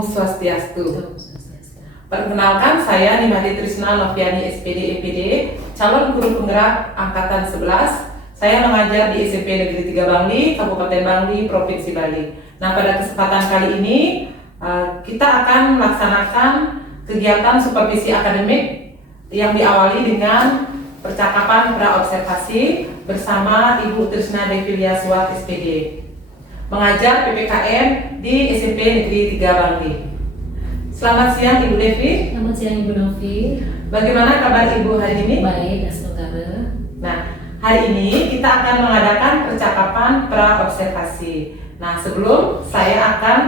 Om Swastiastu. Perkenalkan, saya Nimati Trisna Noviani SPD EPD, calon guru penggerak Angkatan 11. Saya mengajar di SMP Negeri 3 Bangli, Kabupaten Bangli, Provinsi Bali. Nah, pada kesempatan kali ini kita akan melaksanakan kegiatan supervisi akademik yang diawali dengan percakapan pra-observasi bersama Ibu Trisna Devilia Swat SPD, mengajar PPKN di SMP Negeri 3 Bangli. Selamat siang Ibu Devi. Selamat siang Ibu Novi. Bagaimana kabar Ibu hari ini? Baik, Astagfirullah. Nah, hari ini kita akan mengadakan percakapan pra-observasi. Nah, sebelum saya akan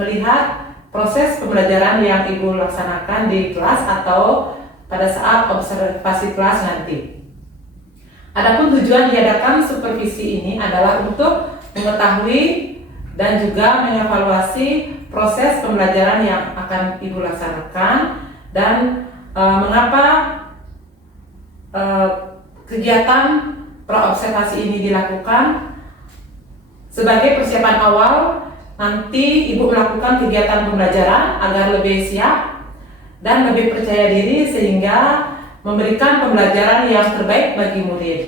melihat proses pembelajaran yang Ibu laksanakan di kelas atau pada saat observasi kelas nanti. Adapun tujuan diadakan supervisi ini adalah untuk mengetahui dan juga mengevaluasi proses pembelajaran yang akan Ibu laksanakan dan mengapa kegiatan pra-observasi ini dilakukan sebagai persiapan awal nanti Ibu melakukan kegiatan pembelajaran agar lebih siap dan lebih percaya diri sehingga memberikan pembelajaran yang terbaik bagi murid.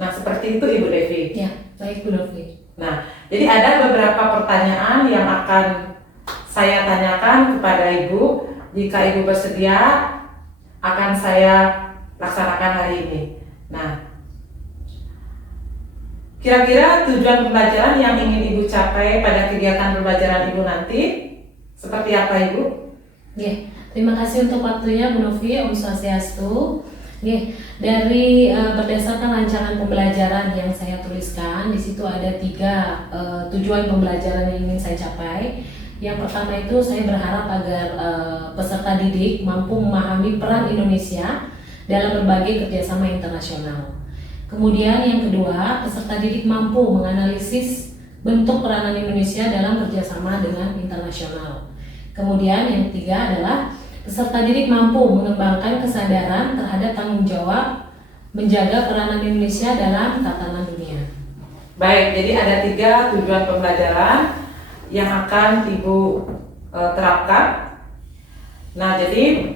Nah, seperti itu Ibu Devi. Ya, baik Bu Novi. Nah, jadi ada beberapa pertanyaan yang akan saya tanyakan kepada Ibu. Jika Ibu bersedia, akan saya laksanakan hari ini. Nah, kira-kira tujuan pembelajaran yang ingin Ibu capai pada kegiatan pembelajaran Ibu nanti seperti apa Ibu? Ya, terima kasih untuk waktunya Bu Novi. Om Swastiastu. Dari berdasarkan rancangan pembelajaran yang saya tuliskan, di situ ada 3 tujuan pembelajaran yang ingin saya capai. Yang pertama itu saya berharap agar peserta didik mampu memahami peran Indonesia dalam berbagai kerjasama internasional. Kemudian yang kedua, peserta didik mampu menganalisis bentuk peranan Indonesia dalam kerjasama dengan internasional. Kemudian yang ketiga adalah peserta didik mampu mengembangkan kesadaran terhadap tanggung jawab menjaga peranan Indonesia dalam tatanan dunia. Baik, jadi ada 3 tujuan pembelajaran yang akan Ibu terapkan. Nah, jadi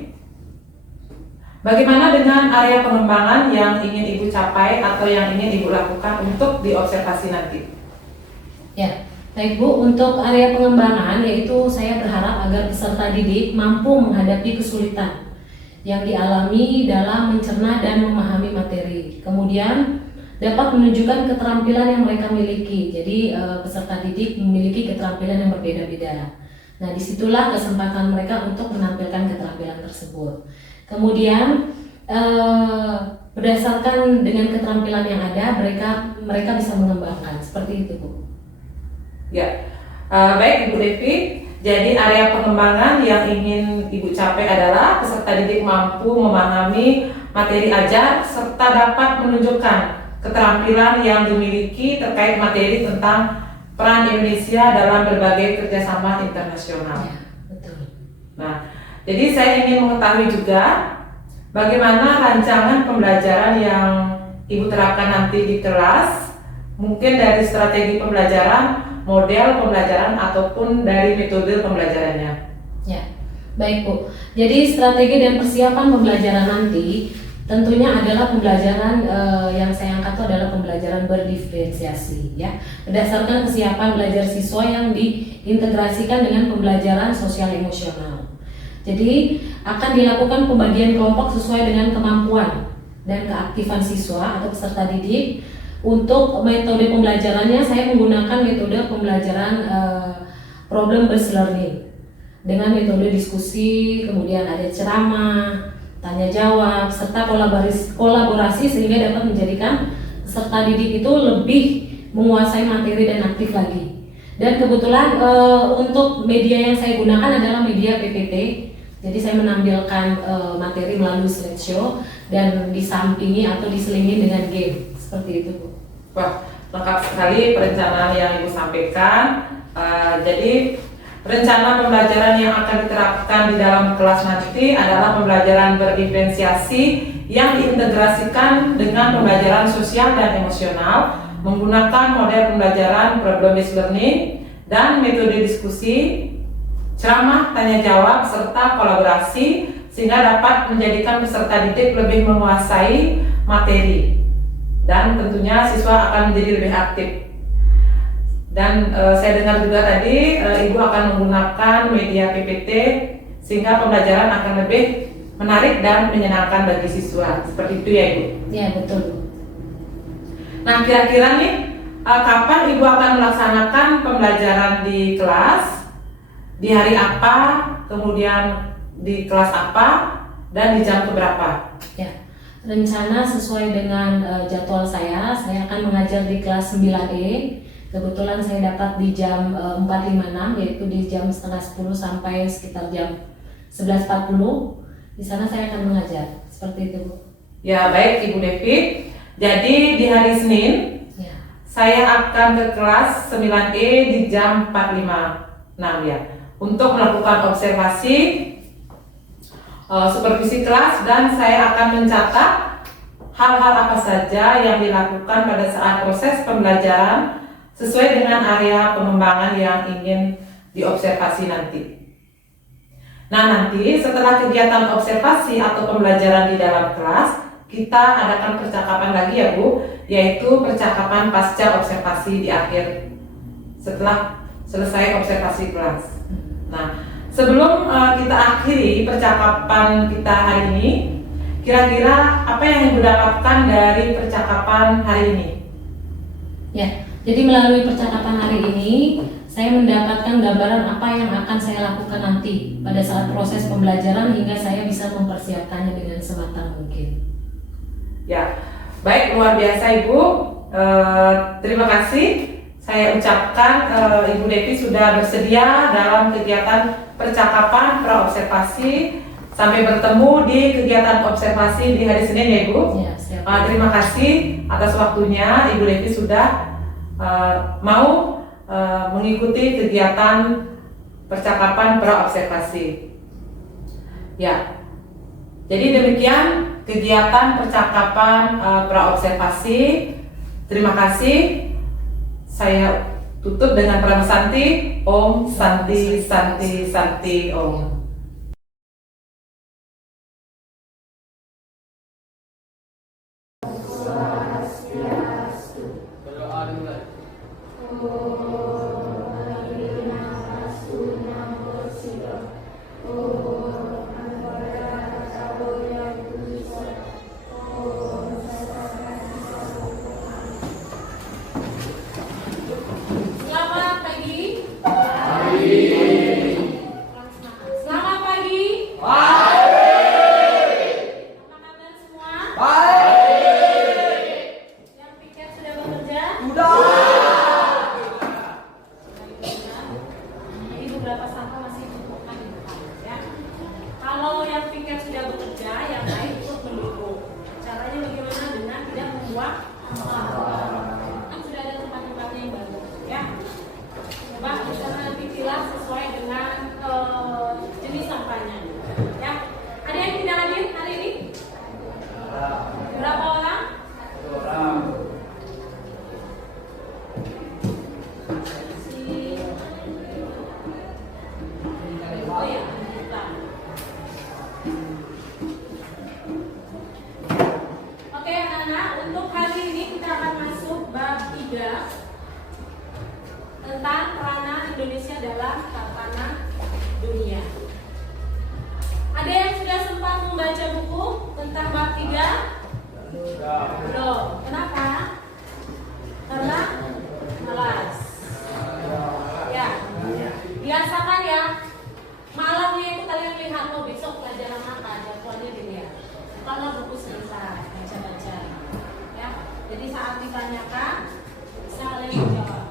bagaimana dengan area pengembangan yang ingin Ibu capai atau yang ingin Ibu lakukan untuk diobservasi nanti? Ya, baik Bu, untuk area pengembangan yaitu saya berharap agar peserta didik mampu menghadapi kesulitan yang dialami dalam mencerna dan memahami materi. Kemudian dapat menunjukkan keterampilan yang mereka miliki. Jadi peserta didik memiliki keterampilan yang berbeda-beda. Nah, disitulah kesempatan mereka untuk menampilkan keterampilan tersebut. Kemudian berdasarkan dengan keterampilan yang ada, mereka bisa mengembangkan. Seperti itu Bu. Ya, baik Ibu Devi. Jadi area pengembangan yang ingin Ibu capai adalah peserta didik mampu memahami materi ajar serta dapat menunjukkan keterampilan yang dimiliki terkait materi tentang peran Indonesia dalam berbagai kerjasama internasional. Ya, betul. Nah, jadi saya ingin mengetahui juga bagaimana rancangan pembelajaran yang Ibu terapkan nanti di kelas, mungkin dari strategi pembelajaran, model pembelajaran ataupun dari metode pembelajarannya. Ya, baik Bu. Jadi strategi dan persiapan pembelajaran nanti tentunya adalah pembelajaran yang saya angkat itu adalah pembelajaran berdiferensiasi, ya, berdasarkan kesiapan belajar siswa yang diintegrasikan dengan pembelajaran sosial emosional. Jadi akan dilakukan pembagian kelompok sesuai dengan kemampuan dan keaktifan siswa atau peserta didik. Untuk metode pembelajarannya saya menggunakan metode pembelajaran problem based learning dengan metode diskusi, kemudian ada ceramah, tanya jawab, serta kolaborasi sehingga dapat menjadikan peserta didik itu lebih menguasai materi dan aktif lagi. Dan kebetulan untuk media yang saya gunakan adalah media PPT. Jadi saya menampilkan materi melalui slideshow dan disampingi atau diselingi dengan game. Seperti itu Bu. Wah, lengkap sekali perencanaan yang Ibu sampaikan. Jadi rencana pembelajaran yang akan diterapkan di dalam kelas nanti adalah pembelajaran berdiferensiasi yang diintegrasikan dengan pembelajaran sosial dan emosional menggunakan model pembelajaran problem based learning dan metode diskusi ceramah, tanya jawab, serta kolaborasi sehingga dapat menjadikan peserta didik lebih menguasai materi dan tentunya siswa akan menjadi lebih aktif. Dan saya dengar juga tadi Ibu akan menggunakan media PPT sehingga pembelajaran akan lebih menarik dan menyenangkan bagi siswa. Seperti itu ya Ibu? Ya, betul. Nah, kira-kira nih kapan Ibu akan melaksanakan pembelajaran di kelas? Di hari apa? Kemudian di kelas apa? Dan di jam berapa? Ya, rencana sesuai dengan jadwal saya akan mengajar di kelas 9E. Kebetulan saya dapat di jam 4.56, yaitu di jam setengah 10 sampai sekitar jam 11.40. Di sana saya akan mengajar, seperti itu Bu. Ya baik Ibu Devi. Jadi di hari Senin Ya. saya akan ke kelas 9E di jam 4.56 ya, untuk melakukan observasi, supervisi kelas, dan saya akan mencatat hal-hal apa saja yang dilakukan pada saat proses pembelajaran sesuai dengan area pengembangan yang ingin diobservasi nanti. Nah, nanti setelah kegiatan observasi atau pembelajaran di dalam kelas, kita adakan percakapan lagi ya Bu, yaitu percakapan pasca observasi di akhir setelah selesai observasi kelas. Nah, sebelum kita akhiri percakapan kita hari ini, kira-kira apa yang Ibu dapatkan dari percakapan hari ini? Ya, jadi melalui percakapan hari ini, saya mendapatkan gambaran apa yang akan saya lakukan nanti pada saat proses pembelajaran hingga saya bisa mempersiapkannya dengan sematang mungkin. Ya, baik, luar biasa Ibu. Terima kasih. Saya ucapkan Ibu Devi sudah bersedia dalam kegiatan percakapan praobservasi. Sampai bertemu di kegiatan observasi di hari Senin ya Ibu. Ya, siap. Terima kasih atas waktunya. Ibu Devi sudah mau mengikuti kegiatan percakapan praobservasi. Ya, jadi demikian kegiatan percakapan praobservasi. Terima kasih. Saya tutup dengan Pranama Santi. Om Santi Santi Santi Om. Selamat pagi. Selamat pagi. Apa kabar semua? Yang piket sudah bekerja? Ini beberapa sampah masih ditemukan di depan, ya. Kalau yang piket sudah bekerja, yang lain ikut mendukung. Caranya bagaimana? Dengan tidak membuang sampah. Kan sudah ada tempat-tempatnya yang baru, ya. Coba di sana nanti pilah sesuai dengan jenis sampahnya, ya. Ada yang tidak hadir hari ini? Berapa orang? Oh ya, kita. Oke anak-anak, untuk hari ini kita akan masuk bab 3 tentang peranan Indonesia dalam tatanan dunia. Ada yang sudah sempat membaca buku tentang bab 3? Belum. Kenapa? Karena malas. Ya. Biasakan ya. Malamnya itu kalian lihat lo besok pelajaran apa, jadwalnya dilihat. Karena buku selesai, baca-baca. Ya. Jadi saat ditanyakan bisa kalian menjawab.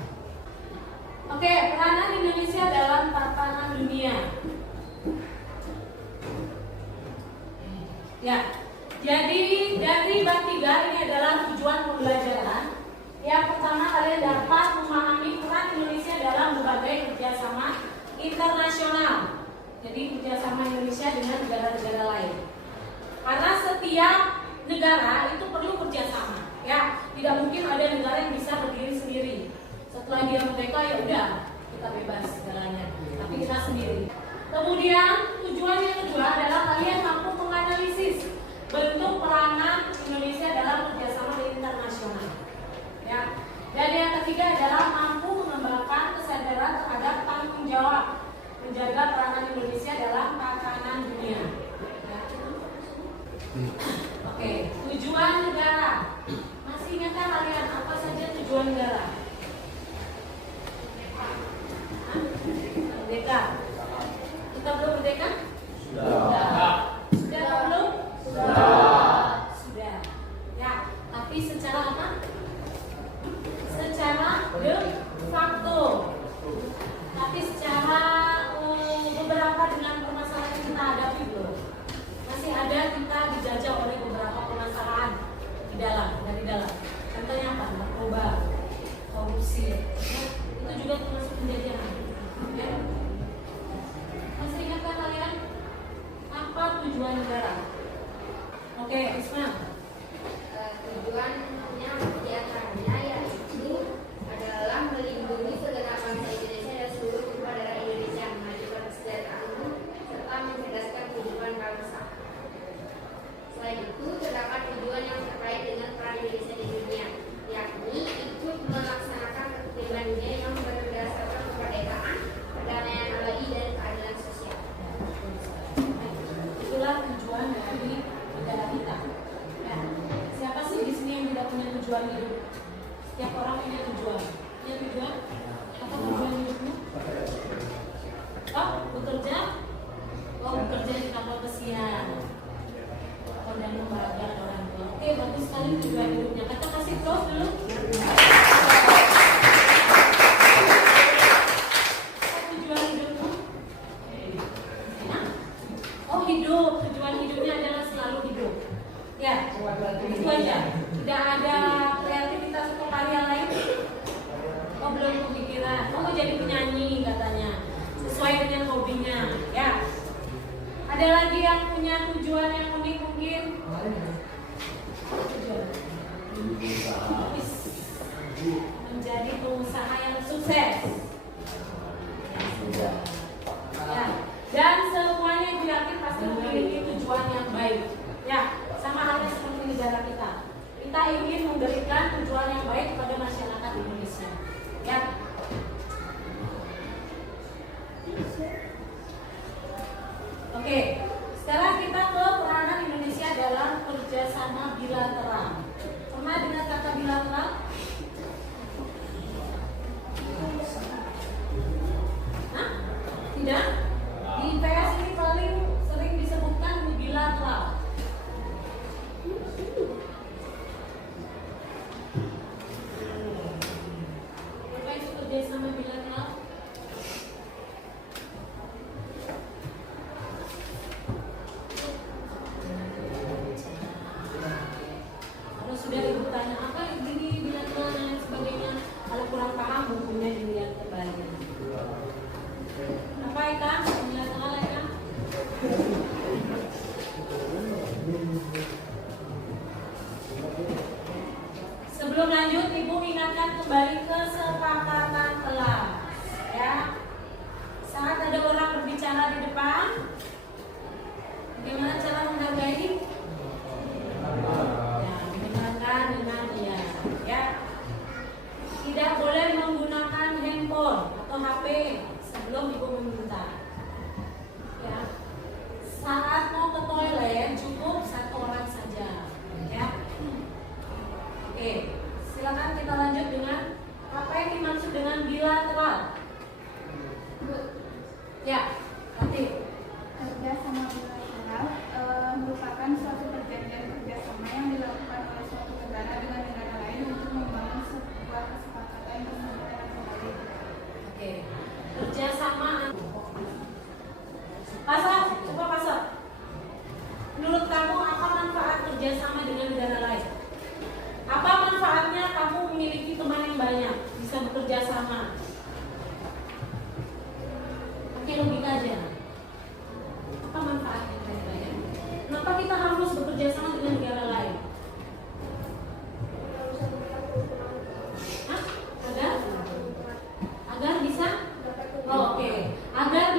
Oke, peranan Indonesia dalam tatanan dunia. Ya. Jadi dari bab 3 ini adalah tujuan pembelajaran. Yang pertama, kalian dapat memahami peran Indonesia dalam berbagai kerjasama internasional. Jadi kerjasama Indonesia dengan negara-negara lain. Karena setiap negara itu perlu kerjasama. Ya, tidak mungkin ada negara yang bisa berdiri sendiri. Setelah dia merdeka ya udah kita bebas segalanya. Tapi tapi kita sendiri. Kemudian tujuan yang kedua adalah kalian mampu menganalisis bentuk peranan Indonesia dalam kerjasama internasional. Ya. Dan yang ketiga adalah mampu mengembangkan kesadaran terhadap tanggung jawab menjaga peranan Indonesia dalam tatanan dunia. Ya. Oke, tujuan negara. Masih ingatkah kalian apa saja tujuan negara? Merdeka. Kita belum merdeka? Sudah. Sudah atau belum? Sudah. Ya, tapi secara apa? Secara de facto. Tapi secara beberapa dengan permasalahan yang kita hadapi belum. Masih ada kita dijajah oleh beberapa permasalahan dari dalam. Contohnya apa? Narkoba, korupsi. Ya, itu juga termasuk penjajahan. Ya. Masih ingatkah kalian apa tujuan negara? Oke, Isma. Tujuannya diantaranya yaitu adalah melindungi segenap bangsa Indonesia dan seluruh tumpah darah Indonesia, memajukan kesejahteraan serta mencerdaskan kehidupan bangsa. Selain itu, terdapat tujuan yang terkait dengan peran Indonesia di dunia, yakni ikut melaksanakan ketertiban dunia yang berdasarkan kemerdekaan, perdamaian abadi dan keadilan sosial. Itulah tujuan dari negara kita. Ya. Siapa sih di sini yang tidak punya tujuan hidup? Setiap orang punya tujuan. Punya tujuan? Apa tujuan hidupmu? Oh, bekerja? Oh, bekerja di kapal pesiar. Oh, dan membahagiakan orang tua. Oke, bagus sekali tujuan hidupnya. Kita kasih close dulu. Apa tujuan hidupmu? Oh, hidup. Tujuan hidupnya adalah selalu hidup. Ya, itu aja. Tidak ada kreativitas atau karya lain. Oh, belum kepikiran. Oh, mau jadi penyanyi katanya. Sesuai dengan hobinya. Ya. Ada lagi yang punya tujuan yang unik mungkin? Tujuan. Menjadi pengusaha yang sukses. Ya. Dan semuanya gue yakin pasti memiliki tujuan yang baik. Ya, sama halnya seperti negara kita. Kita ingin memberikan tujuan yang baik kepada masyarakat Indonesia. Ya. Oke, sekarang kita ke peranan Indonesia dalam kerjasama bilateral. Pernah dengar kata bilateral? Hah? Tidak? Di IPS ini paling sering disebutkan bilateral. Apa itu kerjasama bilateral? Kalau sudah ibu tanya apa ini bilateral dan lain sebagainya, kalau kurang paham bukunya dilihat kembali. Apa Eka? Bilateral Eka? Sebelum lanjut, ibu ingatkan kembali kesepakatan kelas, ya. Saat ada orang berbicara di depan, bagaimana cara menghargai? Ya, mendengarkan dengan dia, ya. Tidak boleh menggunakan handphone atau HP sebelum ibu meminta. Ya. Saat mau ke toilet cukup satu orang saja, ya. Oke, silakan kita lanjut dengan apa yang dimaksud dengan bilateral. Ya, nanti. Kerjasama bilateral merupakan suatu perjanjian kerjasama yang dilakukan oleh suatu negara dengan negara lain untuk membangun sebuah kesepakatan bersama dengan kembali. Oke, kerjasama. Pasal, coba pasal. Menurut kamu apa manfaat kerjasama dengan negara lain? Apa manfaatnya kamu memiliki teman yang banyak, bisa bekerja sama? Pakai logika aja. Apa manfaatnya kira-kira ya? Kenapa kita harus bekerja sama dengan negara lain? Hah? Agar bisa? Oh, oke. Agar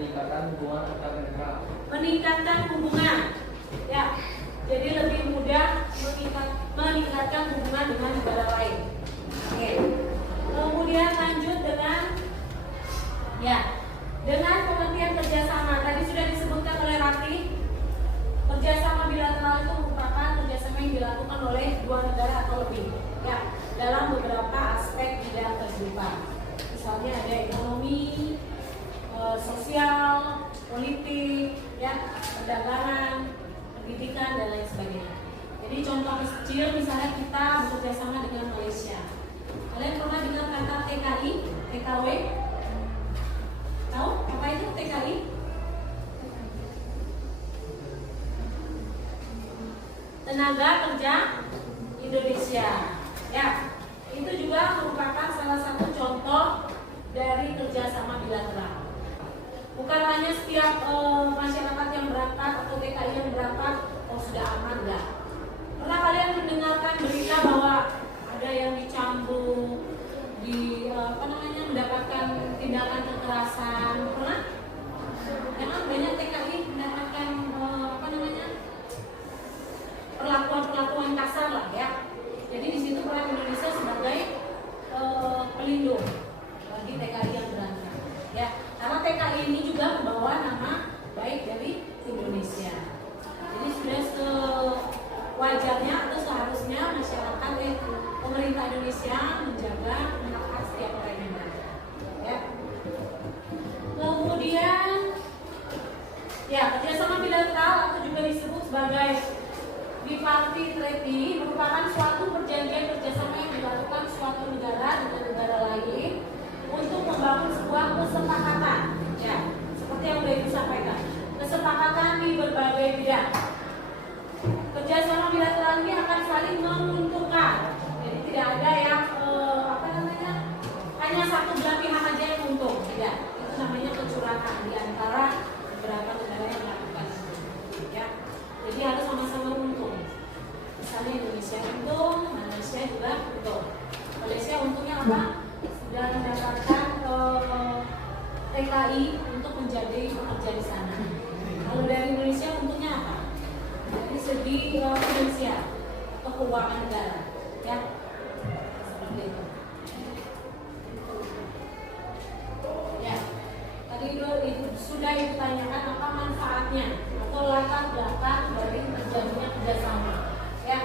peningkatan hubungan antar negara. Meningkatkan hubungan, ya. Jadi lebih mudah meningkatkan hubungan dengan negara lain. Oke. Kemudian lanjut dengan, ya, dengan pengertian kerjasama. Tadi sudah disebutkan oleh Rati. Kerjasama bilateral itu merupakan kerjasama yang dilakukan oleh dua negara atau lebih, ya, dalam beberapa aspek bidang kehidupan. Misalnya ada ekonomi, sosial, politik, ya, perdagangan, pendidikan dan lain sebagainya. Jadi contoh kecil misalnya kita bekerja sama dengan Malaysia. Kalian pernah dengar kata TKI, TKW? Tahu apa itu TKI? Tenaga Kerja Indonesia. Ya, itu juga merupakan salah satu contoh dari kerjasama bilateral. Bukan hanya setiap masyarakat yang berangkat atau TKI yang berangkat, oh sudah aman, enggak. Pernah kalian mendengarkan berita bahwa ada yang dicambuk, mendapatkan tindakan kekerasan? Pernah? Memang banyak TKI mendapatkan perlakuan kasar lah, ya. Jadi di situ peran Indonesia sebagai pelindung bagi TKI yang berangkat, ya. Karena TKI ini juga membawa nama baik dari Indonesia. Jadi sudah sewajarnya atau seharusnya masyarakat pemerintah Indonesia menjaga hak setiap orang yang berada, ya. Kemudian, ya, kerjasama bilateral atau juga disebut sebagai bipartite treaty merupakan suatu perjanjian kerjasama yang dilakukan suatu negara dengan negara lain untuk membangun sebuah kesepakatan, ya, seperti yang sudah disampaikan, kesepakatan di berbagai bidang. Kerjasama bilateral ini akan saling menguntungkan, jadi tidak ada yang hanya satu belah pihak aja yang untung, tidak. Itu namanya kecurangan di antara beberapa negara yang melakukan itu, ya. Jadi harus sama-sama untung. Misalnya Indonesia untung, Malaysia juga untung. Malaysia untungnya apa? Sudah mendapatkan TKI untuk menjadi pekerja di sana. Kalau dari Indonesia untungnya apa? Dari segi finansial, keuangan negara, ya, seperti itu. Ya, tadi itu sudah ditanyakan apa manfaatnya atau latar belakang dari terjadinya kerjasama. Ya,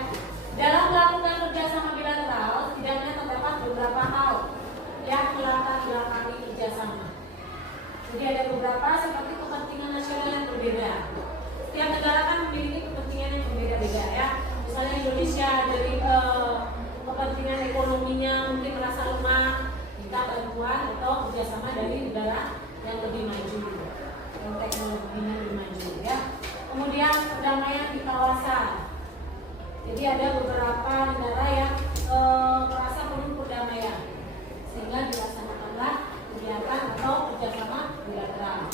dalam melakukan kerjasama bilateral, setidaknya terdapat beberapa hal yang melatar belakangi kerjasama. Jadi ada beberapa seperti kepentingan nasional yang berbeda. Setiap negara kan memiliki kepentingan yang berbeda-beda, ya. Misalnya Indonesia dari kepentingan ekonominya mungkin merasa lemah, minta bantuan atau kerjasama dari negara yang lebih maju, yang teknologinya lebih maju, ya. Kemudian perdamaian di kawasan. Jadi ada beberapa negara yang merasa perlu perdamaian, sehingga dilaksanakanlah kegiatan atau kerjasama bilateral.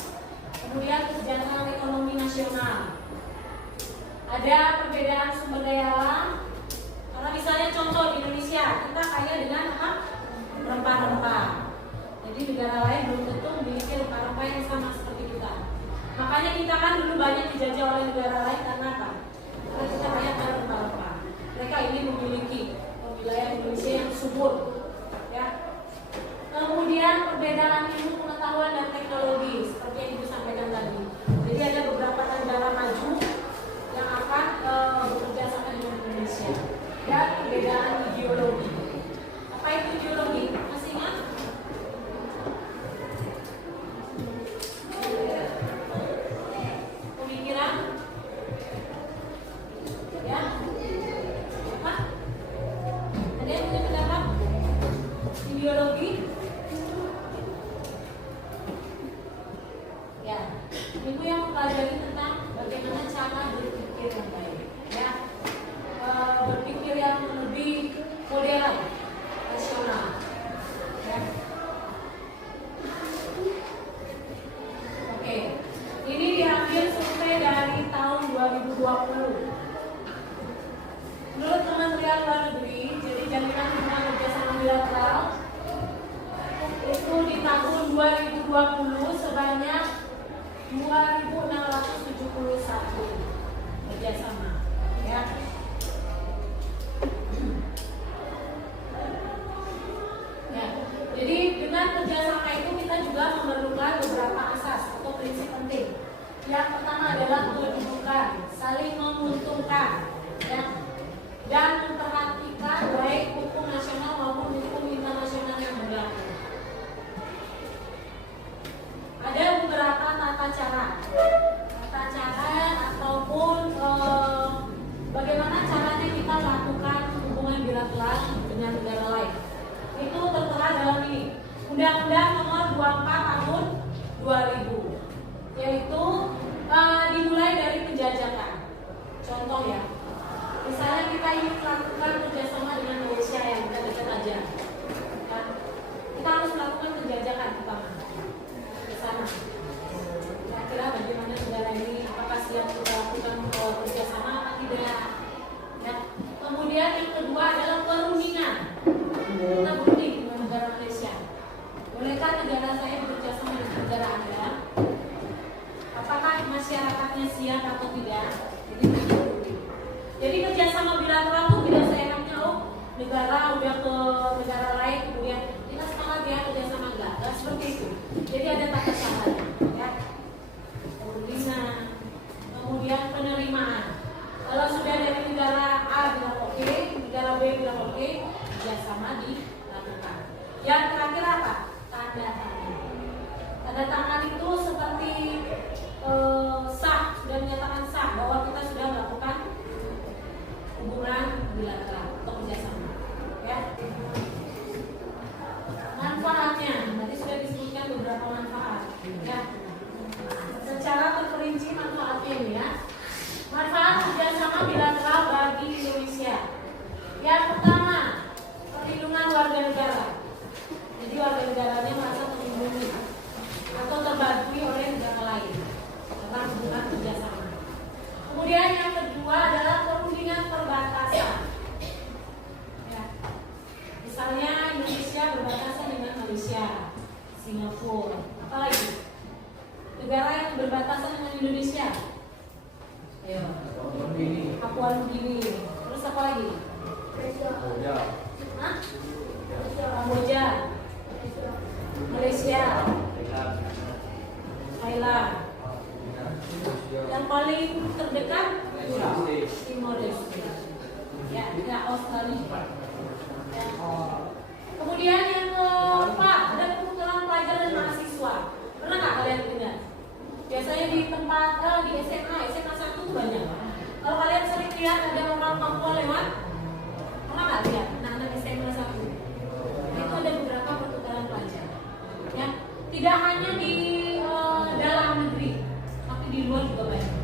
Kemudian kesejahteraan ekonomi nasional. Ada perbedaan sumber daya alam. Karena misalnya contoh di Indonesia, kita kaya dengan apa? Rempah-rempah. Jadi negara lain belum tentu memiliki rempah-rempah yang sama seperti kita. Makanya kita kan dulu banyak dijajah oleh negara lain karena apa? Karena kita kaya dengan rempah-rempah. Mereka ini memiliki wilayah Indonesia yang subur, ya. Kemudian perbedaan ilmu pengetahuan dan teknologi seperti yang Ibu sampaikan tadi. Jadi ada beberapa negara maju yang akan bekerja sama dengan Indonesia. Dan perbedaan ideologi. Apa itu ideologi? Masih ingat? Pemikiran? Ya? Apa? Ada yang punya pendapat? Ideologi? Ya, Ibu yang mempelajari tentang bagaimana cara berpikir yang baik, ya, berpikir yang lebih modern, rasional, ya. Oke, ini diambil survei dari tahun 2020. Menurut Kementerian Luar Negeri, jadi jaminan hubungan kerjasama bilateral itu di tahun 2020 sebanyak 2.671 kerjasama, ya. Ya, jadi dengan kerjasama itu kita juga memerlukan beberapa asas atau prinsip penting. Yang pertama adalah kedudukan, saling menguntungkan, ya, dan memperhatikan baik hukum nasional maupun hukum internasional yang berlaku. Ada beberapa tata cara ataupun bagaimana caranya kita melakukan hubungan bilateral dengan negara lain. Itu tertera dalam ini Undang-Undang Nomor 24 Tahun 2000, yaitu dimulai dari penjajakan. Contoh ya, misalnya kita ingin melakukan kerjasama dengan Malaysia yang dekat aja, kan? Kita harus melakukan penjajakan pertama ke sana. Kira-kira bagaimana negara ini, apakah siap kita lakukan kerjasama atau tidak? Ya. Kemudian yang kedua adalah perundingan. Kita berunding dengan negara Malaysia. Bolehkah negara saya bekerja sama dengan negara Anda? Apakah masyarakatnya siap atau tidak? Jadi kerjasama bilateral itu tidak seenaknya, negara udah ke negara lain kemudian kita semangat ya kerjasama, enggak seperti itu. Jadi ada tata caranya, ya. Perundingan, kemudian penerimaan. Kalau sudah dari negara A bilang oke, negara B bilang oke, kerjasama dilakukan. Yang terakhir apa? Tanda tangan. Tanda tangan itu seperti sah, sudah menyatakan sah bahwa kita sudah melakukan hubungan bilateral atau kerjasama, ya. Manfaatnya, tadi sudah disebutkan beberapa manfaat, ya. Secara terperinci manfaatnya ini, ya. Manfaat kerjasama bilateral bagi Indonesia. Yang pertama, perlindungan warga negara. Jadi warga negaranya merasa terlindungi atau terbantu oleh negara lain dalam hubungan kerjasama. Kemudian yang kedua adalah perundingan perbatasan. Ya. Misalnya Indonesia berbatasan dengan Malaysia, Singapura, apalagi negara yang berbatasan dengan Indonesia. Ayo. Papua Nugini. Terus apa lagi? Hah? Kamboja, Malaysia, Thailand. Yang paling terdekat Timor Leste, ya Australia. Ya. Kemudian yang keempat ada pertukaran pelajar dan mahasiswa. Pernah nggak kalian dengar? Biasanya di tempat di SMA 1 tuh banyak. Kalau kalian sering lihat ada orang Papua lewat, pernah nggak lihat? Anak-anak SMA 1 itu ada beberapa pertukaran pelajar. Ya, tidak hanya di dalam negeri, tapi di luar juga banyak.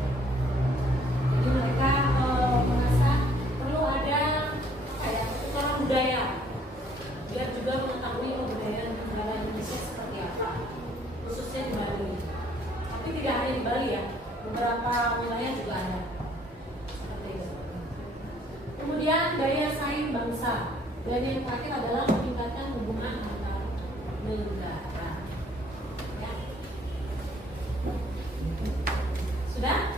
Jadi mereka merasa perlu ada kayak pertukaran budaya, biar juga mengetahui budaya negara Indonesia seperti apa, khususnya di Bali. Tapi tidak hanya di Bali ya, beberapa wilayah juga ada. Seperti itu. Kemudian daya saing bangsa. Dan yang terakhir adalah meningkatkan hubungan antar negara. Ya. Sudah?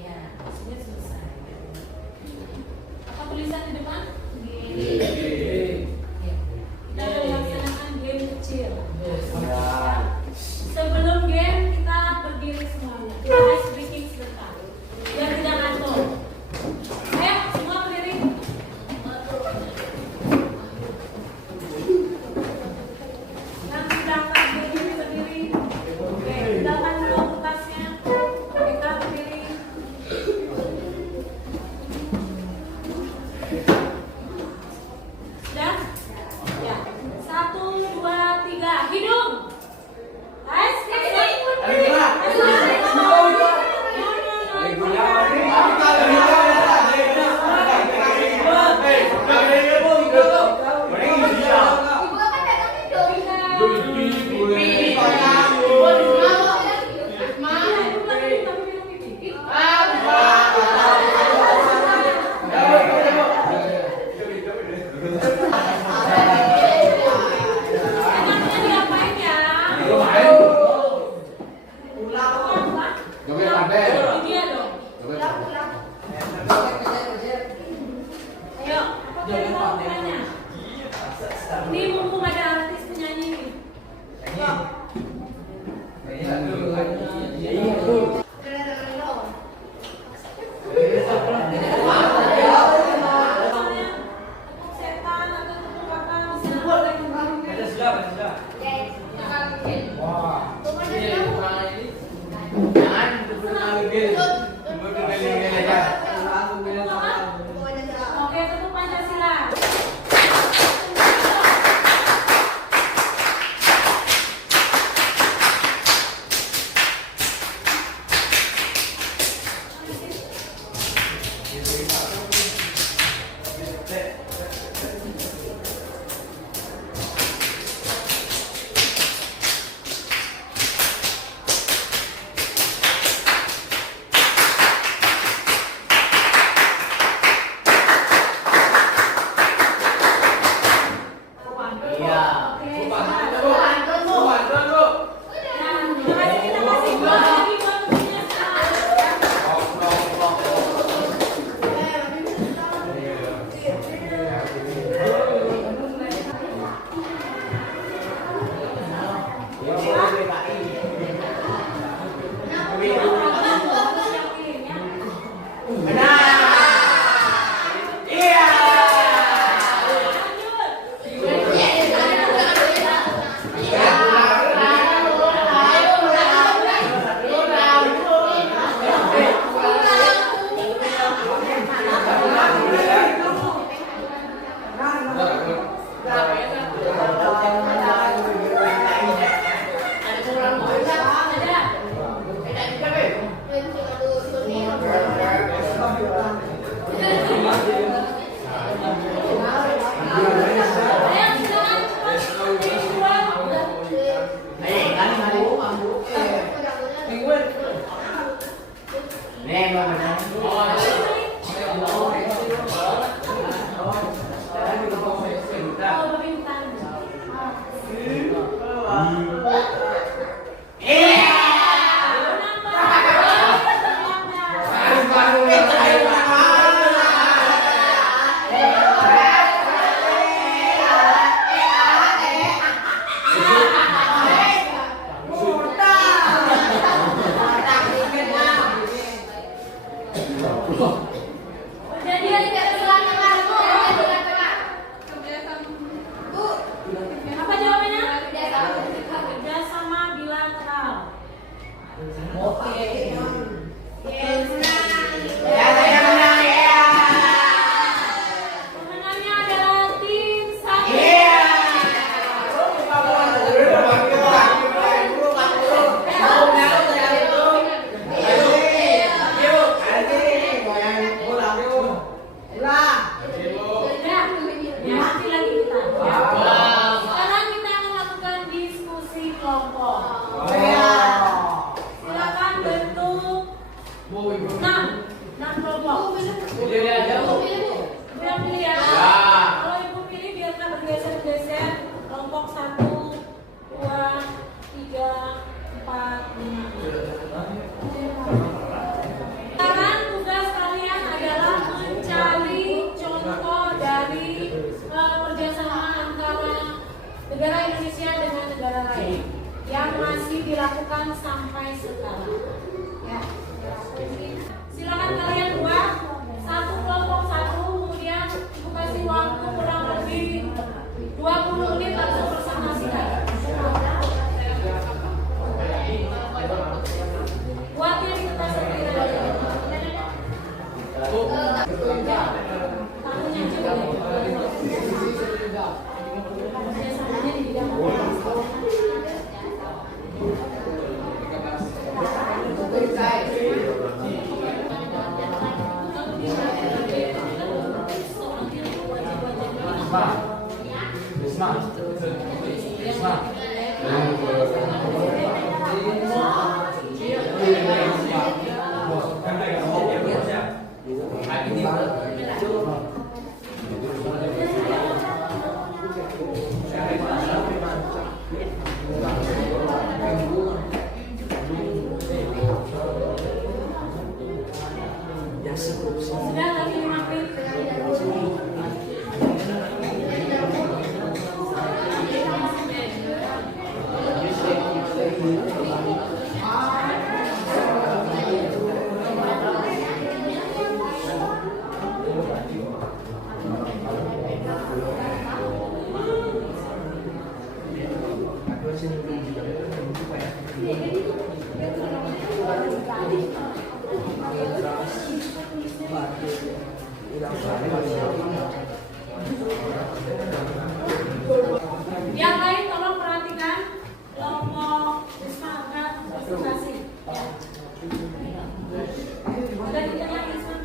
Ya, sudah selesai. Apa tulisan di depan? Ya. Kita akan melaksanakan game kecil. Sebelum game kita berdiri semuanya. Kita ice breaking sebentar. Biar tidak ngantuk. Ayo, semua berdiri. Yang sedang berdiri berdiri. Oke, tinggalkan Ya, jangan mungkin. Wah. Pokoknya Iya, kamu. kurang ini. Jangan kali gel. Cuma kali-kali aja. Pokoknya salah. Oke, tutup Pancasila. Iya. Bantuan, Bu. Bantuan, Bu. Nah, kita kasih dua lagi buat punya Jadi tidak silakan, Bu. Apa jawabannya? Kerjasama. Kerjasama bilateral. Pemenangnya adalah tim satu. Ya, nanti lagi kita. Ya. Sekarang kita akan lakukan diskusi kelompok. Silakan bentuk 6 kelompok. Biar pilih ya. Kalau ibu pilih biarkan bergeser-geser kelompok 1, 2, 3, 4, 5. Sekarang tugas kalian adalah mencari contoh dari kerjasama antara negara Indonesia dengan negara lain yang masih dilakukan sampai sekarang. Ya. Silakan kalian buat satu kelompok satu, kemudian ibu kasih waktu kurang lebih 20 menit langsung presentasikan. Buatnya di kertas seperti tadi. Tamunya juga. Kerjasamanya di bidang sudah lagi 5 menit. Yang lain tolong perhatikan kelompok Risma angkat presentasi. Ya. Ada tiga lagi Risma.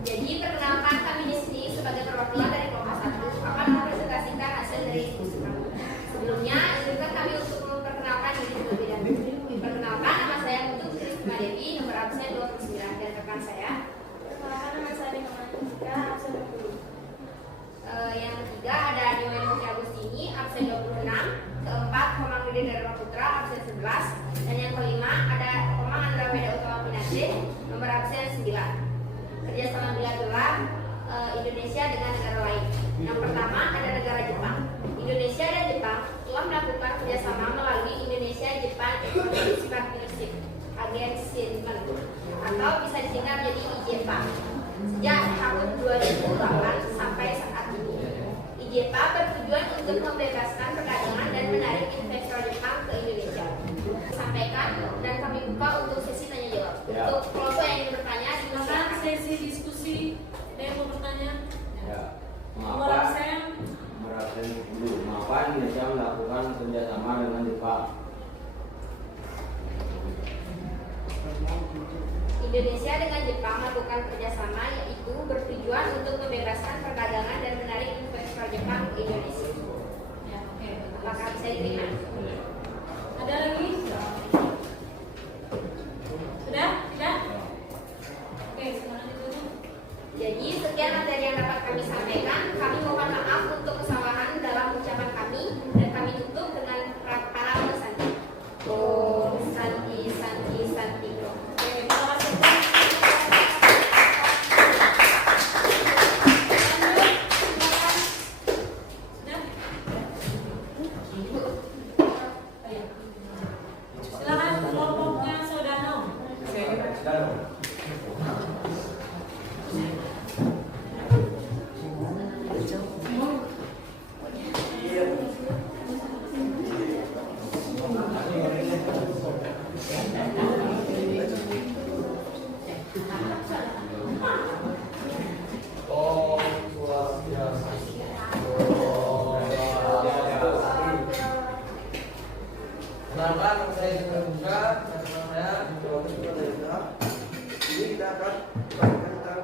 Jadi perkenalkan, kami di sini sebagai perwakilan dari kelompok 1 akan mempresentasikan hasil dari diskusi kami. Sebelumnya, izinkan kami untuk memperkenalkan diri terlebih dahulu. Perkenalkan, nama saya Putri Risma Dewi, nomor absen 29, dan rekan saya. Perkenalkan, nama saya Nikmat Jika, absen 20. Yang ketiga ada Nyoen Putri Agustini, absen 26. Keempat, Komang Dede Dharma Putra, absen 11. Dan yang kelima ada Komang Andra Veda Utama Pinase, nomor absen 9. Kerjasama bilateral Indonesia dengan negara lain. Yang pertama ada negara Jepang. Indonesia dan Jepang telah melakukan kerjasama melalui Indonesia-Jepang Economic Partnership Agreement atau bisa disingkat jadi IJPA sejak tahun 2008 sampai saat ini. IJPA bertujuan untuk membebaskan perdagangan dan menarik investor Jepang ke Indonesia. Sampaikan dan kami buka untuk sesi tanya jawab. Untuk kelompok yang ingin bertanya, Silakan sesi diskusi. Ada yang mau bertanya? Ya. Nomor absen. Mengapa Indonesia melakukan kerjasama dengan Jepang? Indonesia dengan Jepang melakukan kerjasama yaitu bertujuan untuk membebaskan perdagangan dan menarik investor Jepang ke Indonesia. Ya, oke. Apakah bisa diterima? Ada lagi? Sudah? Tidak? Oke, sekarang ditutup. Jadi sekian materi yang dapat kami sampaikan. Kami mohon maaf untuk kesalahan dalam ucapan kami dan kami tutup dengan para pesanti. Om Santi Santi Santi. Oke, terima kasih. Silakan kelompoknya Sodano. Kenalkan, saya Jendra Buka, nama saya Jawabin Pradana. Ini kita akan membahas tentang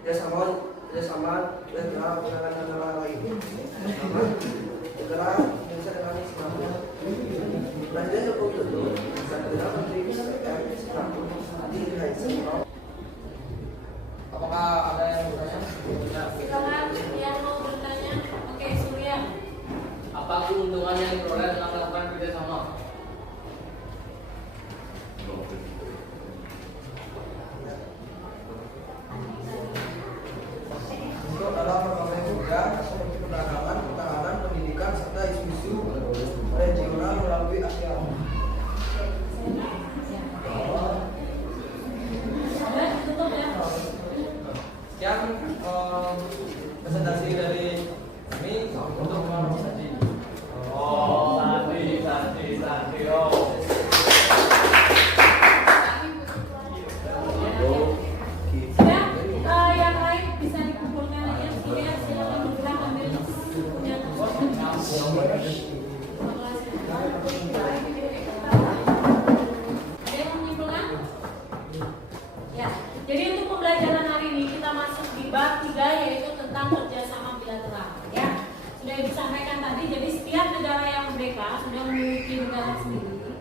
kerjasama dan pengenalan negara lain. Pertama, negara Indonesia dengan Singapura. Presiden Joko Widodo dan Perdana Menteri Singapura di Hai Singapura. Apakah ada yang bertanya? Silakan yang mau bertanya. Oke, Surya. Apa keuntungan yang diperoleh dengan melakukan kerjasama? Untuk dalam berbagai bidang seperti perdagangan, pertahanan, pendidikan, serta isu-isu regional melalui ASEAN. Sudah ditutup ya. Sekian presentasi dari kami untuk mengenai Oh, Santi, oh. Sudah, yang lain bisa dikumpulkan aja. Surya, silakan bergerak ambil punya. Ada yang mau menyimpulkan? Ya, jadi untuk pembelajaran hari ini kita masuk di bab 3 yaitu tentang kerjasama bilateral. Ya, sudah Ibu sampaikan tadi. Jadi setiap negara yang merdeka sudah memiliki negara sendiri,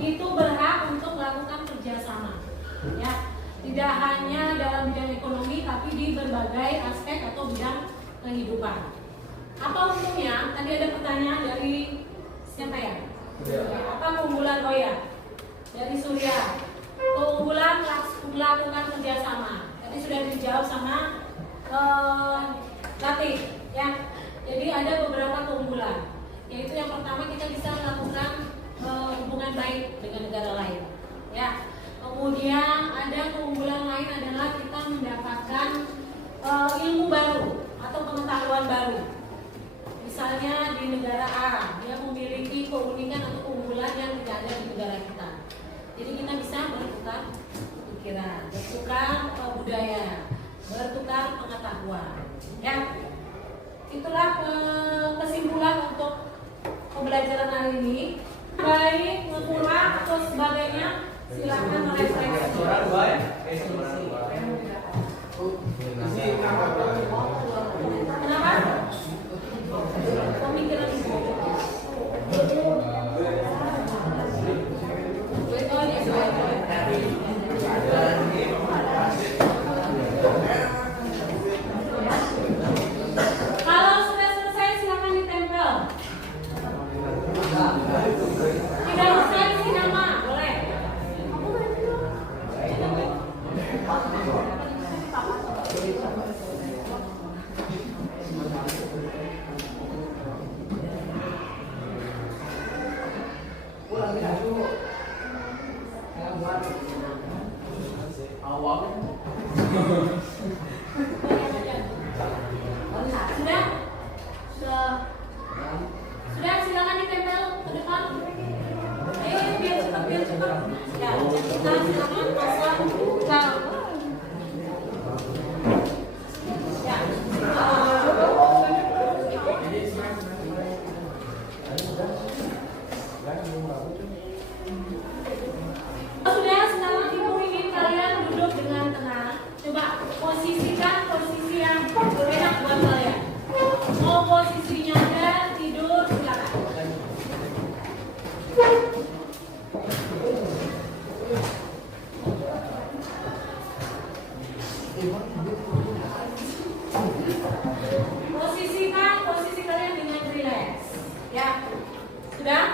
itu berhak untuk melakukan kerjasama. Ya, tidak hanya dalam bidang ekonomi, tapi di berbagai aspek atau bidang kehidupan. Apa untungnya? Tadi ada pertanyaan dari siapa ya? Apa keunggulan Roya? Dari Surya. Keunggulan melakukan kerjasama. Tadi sudah dijawab sama Latif. Ya. Jadi ada beberapa keunggulan. Yaitu yang pertama kita bisa melakukan seputar pengetahuan. Ya, itulah kesimpulan untuk pembelajaran hari ini. Baik, kurang atau sebagainya, silakan merefleksi. Kenapa? Pemikiran ibu. Kalau sudah selesai silakan ditempel. Tidak usah isi nama, boleh. Sudah? Sudah, silakan ditempel ke depan. Biar cepat. Ya, kita silakan pasang kalau. Ya. Sudah, sekarang ibu ingin kalian duduk dengan tenang. Coba posisikan posisi yang enak buat kalian. Mau posisinya ada tidur silakan. Posisikan posisi kalian dengan rileks. Ya, sudah?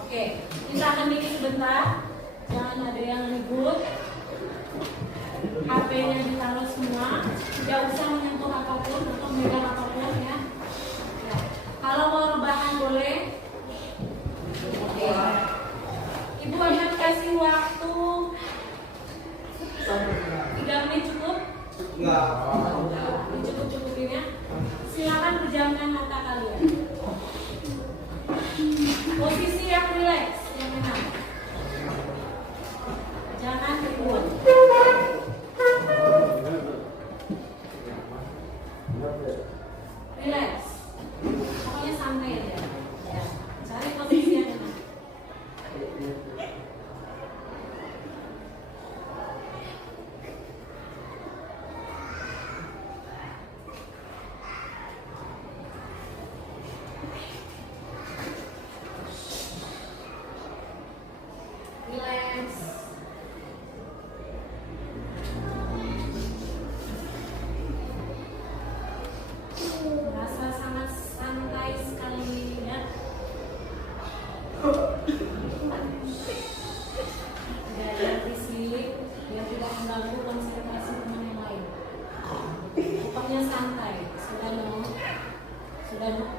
Oke, kita akan bikin sebentar. Jangan ada yang ribut. HP-nya ditaruh semua. Tidak usah menyentuh apapun atau memegang apapun ya. Ya. Kalau mau rebahan boleh. Oke. Ibu akan kasih waktu 3 menit cukup? Enggak. Cukup-cukupin ya. Silakan pejamkan mata kalian. Posisi yang rileks, yang enak. Jangan ribut. Relax. Pokoknya santai aja. Ya. Cari posisi yang enak. Relax. Rasa sangat santai sekali ya. Tidak ada fisik yang tidak mengganggu konsentrasi teman yang lain. Pokoknya santai. Sudah dong. Sudah dong.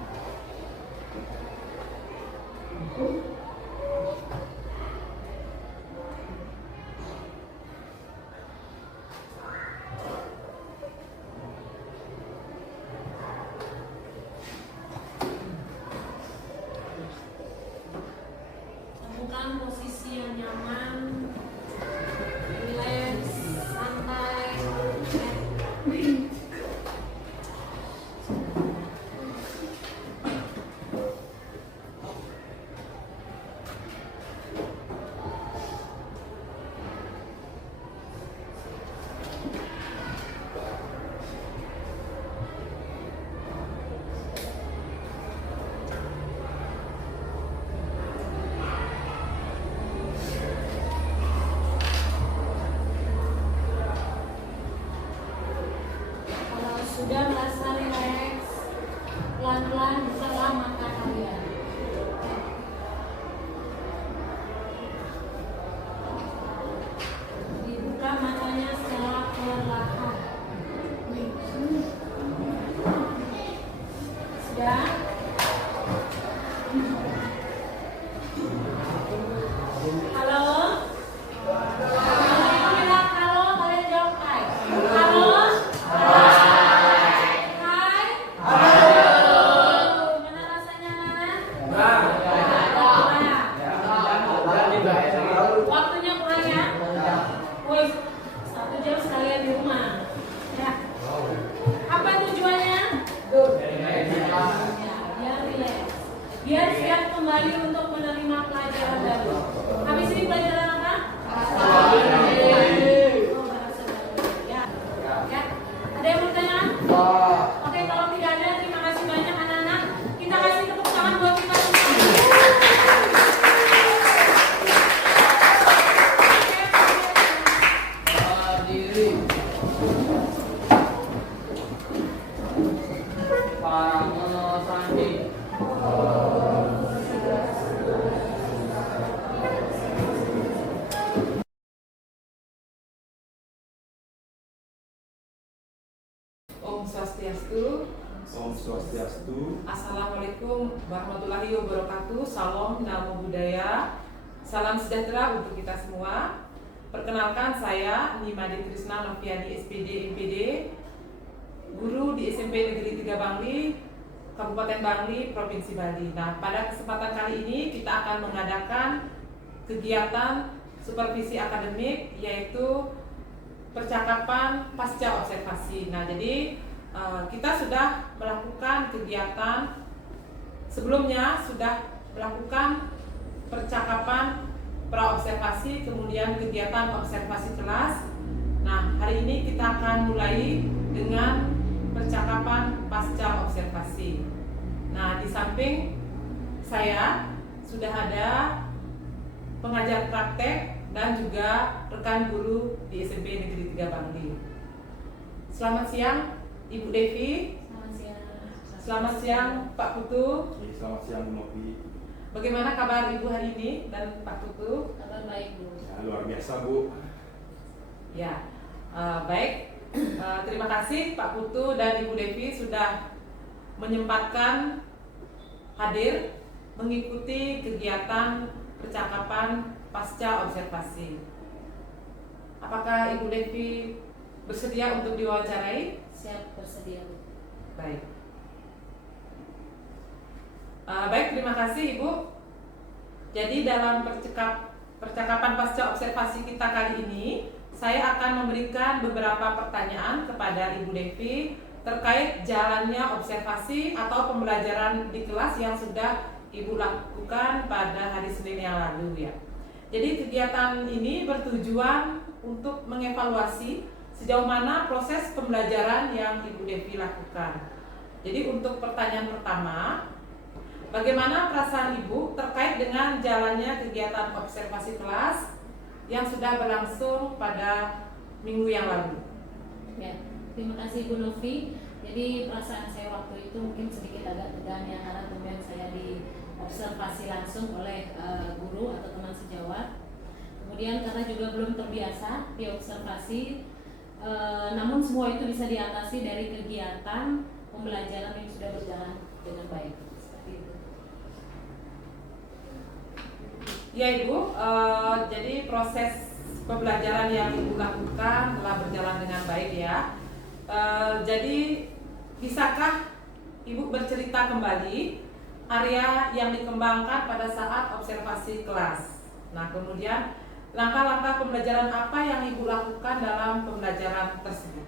Temukan posisi yang nyaman, relax, santai. Swastiastu. Assalamualaikum warahmatullahi wabarakatuh. Salam, namo buddhaya. Salam sejahtera untuk kita semua. Perkenalkan, saya Nimade Trisna Noviani SPD MPD, guru di SMP Negeri 3 Bangli, Kabupaten Bangli, Provinsi Bali. Nah, pada kesempatan kali ini kita akan mengadakan kegiatan supervisi akademik, yaitu percakapan pasca observasi. Nah, jadi kita sudah melakukan kegiatan sebelumnya, sudah melakukan percakapan pra-observasi, kemudian kegiatan observasi kelas. Nah, hari ini kita akan mulai dengan percakapan pasca observasi. Nah, di samping saya sudah ada pengajar praktek dan juga rekan guru di SMP Negeri 3 Bangli. Selamat siang Ibu Devi. Selamat siang. Selamat siang Pak Putu. Selamat siang Bu Novi. Bagaimana kabar Ibu hari ini dan Pak Putu? Kabar baik, Bu. Ya, luar biasa Bu. Ya, baik. Terima kasih Pak Putu dan Ibu Devi sudah menyempatkan hadir mengikuti kegiatan percakapan pasca observasi. Apakah Ibu Devi bersedia untuk diwawancarai? Siap, bersedia, Bu. Baik. Baik, terima kasih Ibu. Jadi dalam percakapan pasca observasi kita kali ini, saya akan memberikan beberapa pertanyaan kepada Ibu Devi terkait jalannya observasi atau pembelajaran di kelas yang sudah Ibu lakukan pada hari Senin yang lalu ya. Jadi kegiatan ini bertujuan untuk mengevaluasi sejauh mana proses pembelajaran yang Ibu Devi lakukan. Jadi untuk pertanyaan pertama, bagaimana perasaan Ibu terkait dengan jalannya kegiatan observasi kelas yang sudah berlangsung pada minggu yang lalu? Ya, terima kasih Bu Novi. Jadi perasaan saya waktu itu mungkin sedikit agak tegang ya, karena kemudian saya diobservasi langsung oleh guru atau teman sejawat. Kemudian karena juga belum terbiasa diobservasi, namun semua itu bisa diatasi dari kegiatan pembelajaran yang sudah berjalan dengan baik. Seperti itu. Ya Ibu, jadi proses pembelajaran yang Ibu lakukan telah berjalan dengan baik ya. Jadi bisakah Ibu bercerita kembali area yang dikembangkan pada saat observasi kelas? Nah, kemudian langkah-langkah pembelajaran apa yang Ibu lakukan dalam pembelajaran tersebut?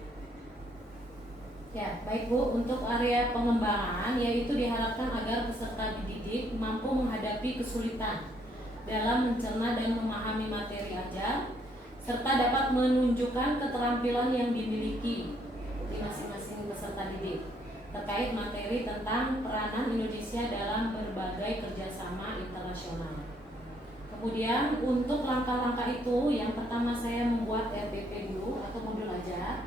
Ya, baik Bu. Untuk area pengembangan, yaitu diharapkan agar peserta dididik mampu menghadapi kesulitan dalam mencerna dan memahami materi ajar, serta dapat menunjukkan keterampilan yang dimiliki di masing-masing peserta didik terkait materi tentang peranan Indonesia dalam berbagai kerjasama internasional. Kemudian untuk langkah-langkah itu, yang pertama saya membuat RDP dulu atau modul ajar.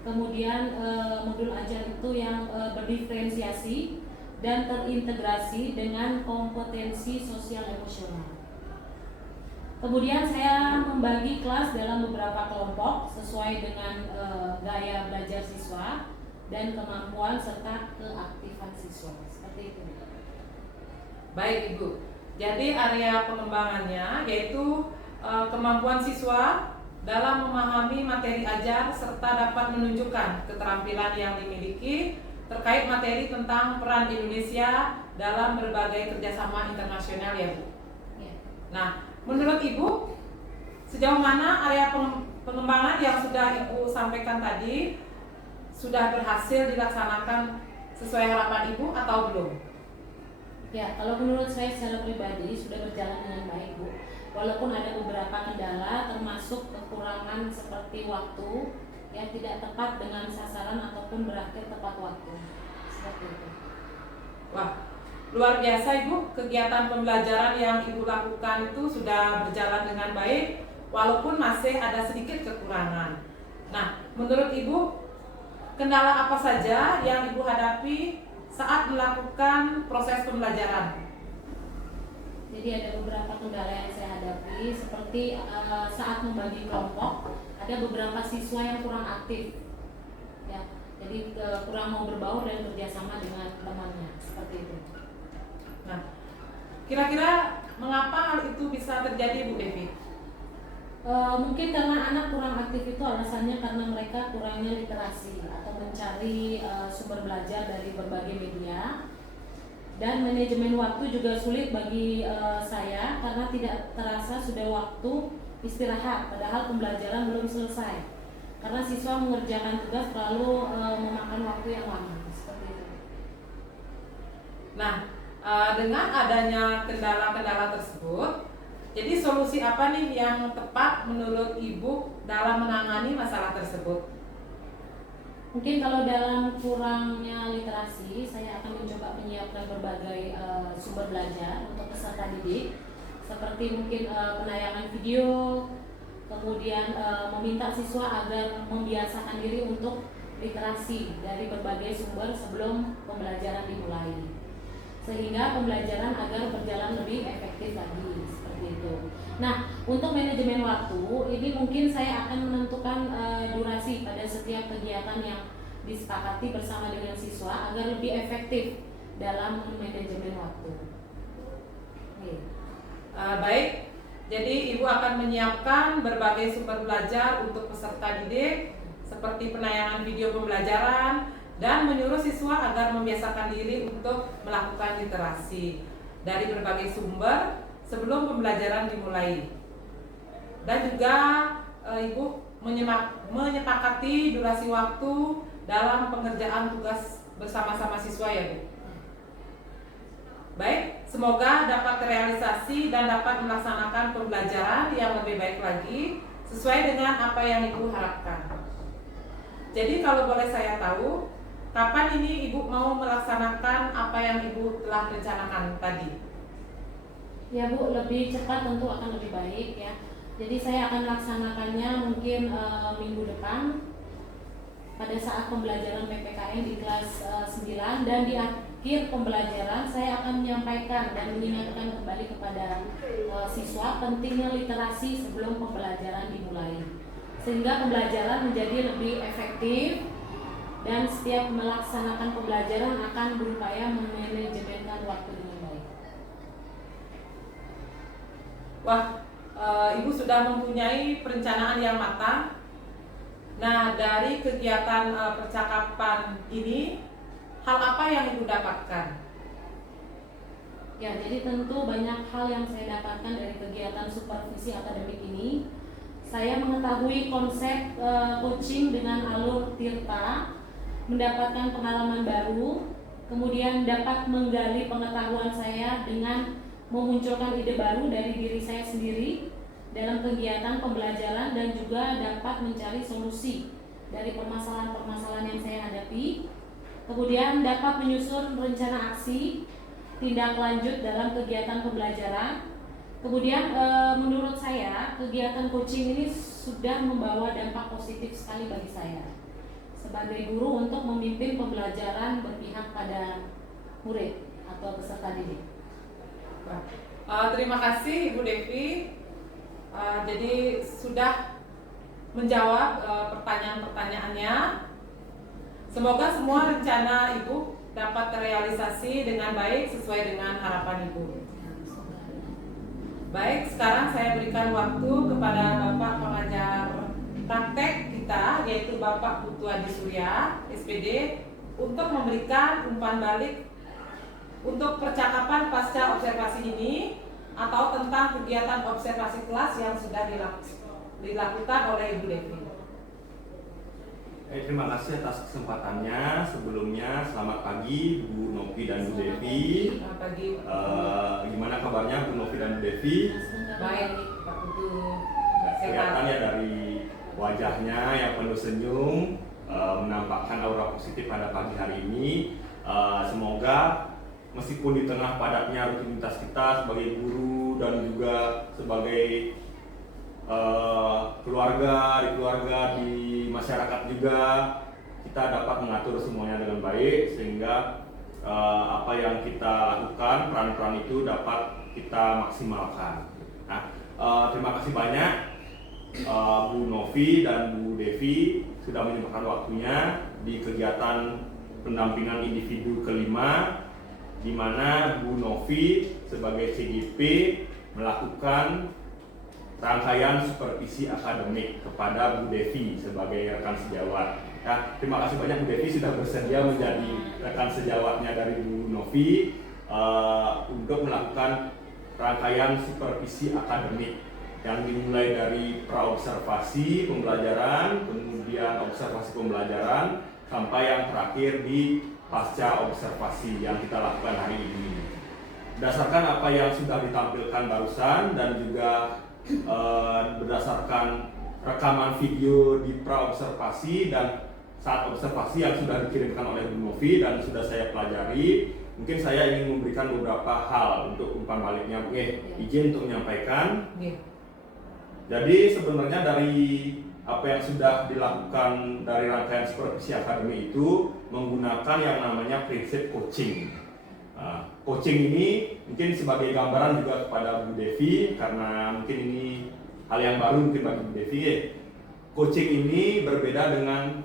Kemudian modul ajar itu yang berdiferensiasi dan terintegrasi dengan kompetensi sosial emosional. Kemudian saya membagi kelas dalam beberapa kelompok sesuai dengan gaya belajar siswa dan kemampuan serta keaktifan siswa. Seperti itu. Baik Ibu. Jadi area pengembangannya yaitu kemampuan siswa dalam memahami materi ajar serta dapat menunjukkan keterampilan yang dimiliki terkait materi tentang peran Indonesia dalam berbagai kerjasama internasional ya Bu. Ya. Nah, menurut Ibu sejauh mana area pengembangan yang sudah Ibu sampaikan tadi sudah berhasil dilaksanakan sesuai harapan Ibu atau belum? Ya, kalau menurut saya secara pribadi sudah berjalan dengan baik Bu. Walaupun ada beberapa kendala termasuk kekurangan seperti waktu yang tidak tepat dengan sasaran ataupun berakhir tepat waktu. Seperti itu. Wah, luar biasa Ibu, kegiatan pembelajaran yang Ibu lakukan itu sudah berjalan dengan baik walaupun masih ada sedikit kekurangan. Nah, menurut Ibu kendala apa saja yang Ibu hadapi saat melakukan proses pembelajaran? Jadi ada beberapa kendala yang saya hadapi seperti saat membagi kelompok ada beberapa siswa yang kurang aktif. Ya, Jadi kurang mau berbaur dan kerjasama dengan temannya seperti itu. Nah, kira-kira mengapa hal itu bisa terjadi, Bu Devi? Mungkin karena anak kurang aktif itu alasannya karena mereka kurangnya literasi atau mencari sumber belajar dari berbagai media, dan manajemen waktu juga sulit bagi saya karena tidak terasa sudah waktu istirahat padahal pembelajaran belum selesai karena siswa mengerjakan tugas terlalu memakan waktu yang lama seperti itu. Nah, dengan adanya kendala-kendala tersebut, jadi solusi apa nih yang tepat menurut Ibu dalam menangani masalah tersebut? Mungkin kalau dalam kurangnya literasi, saya akan mencoba menyiapkan berbagai sumber belajar untuk peserta didik, seperti mungkin penayangan video, kemudian meminta siswa agar membiasakan diri untuk literasi dari berbagai sumber sebelum pembelajaran dimulai, sehingga pembelajaran agar berjalan lebih efektif lagi. Gitu. Nah, untuk manajemen waktu ini mungkin saya akan menentukan durasi pada setiap kegiatan yang disepakati bersama dengan siswa agar lebih efektif dalam manajemen waktu. Baik, jadi Ibu akan menyiapkan berbagai sumber belajar untuk peserta didik seperti penayangan video pembelajaran dan menyuruh siswa agar membiasakan diri untuk melakukan literasi dari berbagai sumber sebelum pembelajaran dimulai. Dan juga Ibu menyepakati durasi waktu dalam pengerjaan tugas bersama-sama siswa ya Bu. Baik, semoga dapat terrealisasi dan dapat melaksanakan pembelajaran yang lebih baik lagi sesuai dengan apa yang Ibu harapkan. Jadi kalau boleh saya tahu, kapan ini Ibu mau melaksanakan apa yang Ibu telah rencanakan tadi? Ya Bu, lebih cepat tentu akan lebih baik ya. Jadi saya akan melaksanakannya mungkin minggu depan pada saat pembelajaran PPKN di kelas 9, dan di akhir pembelajaran saya akan menyampaikan dan mengingatkan kembali kepada siswa pentingnya literasi sebelum pembelajaran dimulai, sehingga pembelajaran menjadi lebih efektif dan setiap melaksanakan pembelajaran akan berupaya memanajemenkan waktu dengan baik. Wah, Ibu sudah mempunyai perencanaan yang matang. Nah, dari kegiatan percakapan ini, hal apa yang Ibu dapatkan? Ya, jadi tentu banyak hal yang saya dapatkan dari kegiatan supervisi akademik ini. Saya mengetahui konsep coaching dengan alur Tirta, mendapatkan pengalaman baru, kemudian dapat menggali pengetahuan saya dengan memunculkan ide baru dari diri saya sendiri dalam kegiatan pembelajaran, dan juga dapat mencari solusi dari permasalahan-permasalahan yang saya hadapi. Kemudian dapat menyusun rencana aksi tindak lanjut dalam kegiatan pembelajaran. Kemudian menurut saya kegiatan coaching ini sudah membawa dampak positif sekali bagi saya sebagai guru untuk memimpin pembelajaran berpihak pada murid atau peserta didik. Terima kasih Ibu Devi. Jadi sudah menjawab pertanyaan-pertanyaannya. Semoga semua rencana Ibu dapat terrealisasi dengan baik sesuai dengan harapan Ibu. Baik, sekarang saya berikan waktu kepada Bapak pengajar praktek kita, yaitu Bapak Putu Adi Surya, SPD, untuk memberikan umpan balik untuk percakapan pasca observasi ini atau tentang kegiatan observasi kelas yang sudah dilakukan oleh Ibu Devi. Terima kasih atas kesempatannya. Sebelumnya selamat pagi Bu Novi dan Bu Devi. Selamat pagi. Gimana kabarnya Bu Novi dan Bu Devi? Baik, Pak Putu. Kelihatannya dari wajahnya yang penuh senyum, menampakkan aura positif pada pagi hari ini. Semoga meskipun di tengah padatnya rutinitas kita sebagai guru dan juga sebagai keluarga di masyarakat juga, kita dapat mengatur semuanya dengan baik sehingga apa yang kita lakukan, peran-peran itu dapat kita maksimalkan. Nah, terima kasih banyak Bu Novi dan Bu Devi sudah menyempatkan waktunya di kegiatan pendampingan individu kelima, di mana Bu Novi sebagai CGP melakukan rangkaian supervisi akademik kepada Bu Devi sebagai rekan sejawat. Ya, terima kasih banyak Bu Devi sudah bersedia menjadi rekan sejawatnya dari Bu Novi untuk melakukan rangkaian supervisi akademik yang dimulai dari praobservasi pembelajaran, kemudian observasi pembelajaran, sampai yang terakhir di pasca observasi yang kita lakukan hari ini. Berdasarkan apa yang sudah ditampilkan barusan dan juga berdasarkan rekaman video di praobservasi dan saat observasi yang sudah dikirimkan oleh Bu Novi dan sudah saya pelajari, mungkin saya ingin memberikan beberapa hal untuk umpan baliknya. Oke, izin untuk menyampaikan. Jadi sebenarnya dari apa yang sudah dilakukan dari rangkaian supervisi akademik itu menggunakan yang namanya prinsip coaching. Coaching ini mungkin sebagai gambaran juga kepada Bu Devi, karena mungkin ini hal yang baru mungkin bagi Bu Devi. Coaching ini berbeda dengan